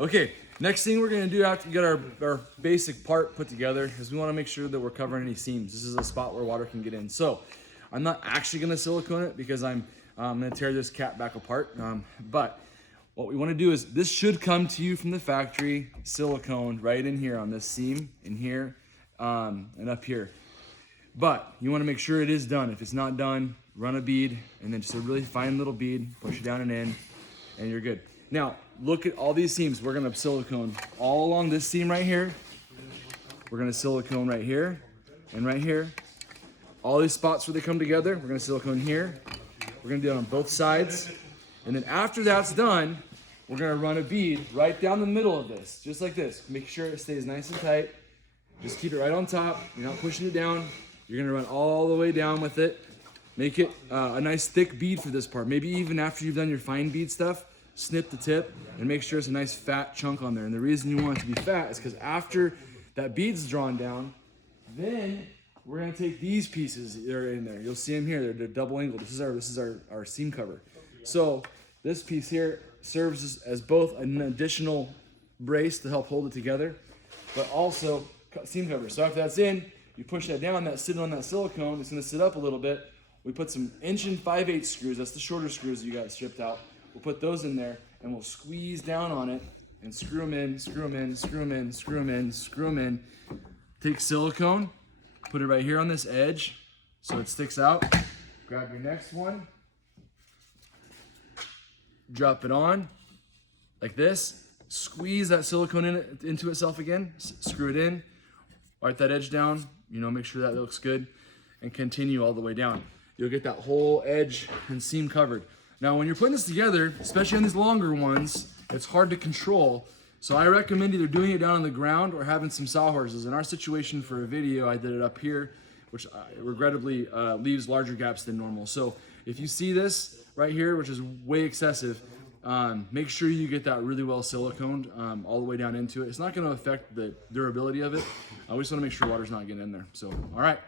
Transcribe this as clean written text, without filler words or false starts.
Okay, next thing we're gonna do after we get our basic part put together is we wanna make sure that we're covering any seams. This is a spot where water can get in. So I'm not actually gonna silicone it because I'm gonna tear this cap back apart. But what we wanna do is, this should come to you from the factory, siliconed right in here on this seam, in here, and up here. But you wanna make sure it is done. If it's not done, run a bead, and then just a really fine little bead, push it down and in, and you're good. Now, look at all these seams. We're gonna silicone all along this seam right here. We're gonna silicone right here and right here. All these spots where they come together, we're gonna silicone here. We're gonna do it on both sides. And then after that's done, we're gonna run a bead right down the middle of this, just like this. Make sure it stays nice and tight. Just keep it right on top. You're not pushing it down. You're gonna run all the way down with it. Make it a nice thick bead for this part. Maybe even after you've done your fine bead stuff, snip the tip and make sure it's a nice fat chunk on there. And the reason you want it to be fat is because after that bead's drawn down, then we're gonna take these pieces that are in there. You'll see them here, they're double angled. This is our seam cover. So this piece here serves as both an additional brace to help hold it together, but also seam cover. So after that's in, you push that down, that's sitting on that silicone, it's gonna sit up a little bit. We put some 1 5/8 screws, that's the shorter screws you got stripped out. We'll put those in there and we'll squeeze down on it and screw them in, screw them in, screw them in, screw them in, screw them in. Take silicone, put it right here on this edge so it sticks out. Grab your next one, drop it on like this. Squeeze that silicone into itself again, screw it in, wipe that edge down, make sure that looks good, and continue all the way down. You'll get that whole edge and seam covered. Now, when you're putting this together, especially on these longer ones, it's hard to control. So I recommend either doing it down on the ground or having some sawhorses. In our situation for a video, I did it up here, which regrettably leaves larger gaps than normal. So if you see this right here, which is way excessive, make sure you get that really well siliconed all the way down into it. It's not gonna affect the durability of it. I just wanna make sure water's not getting in there. So, all right.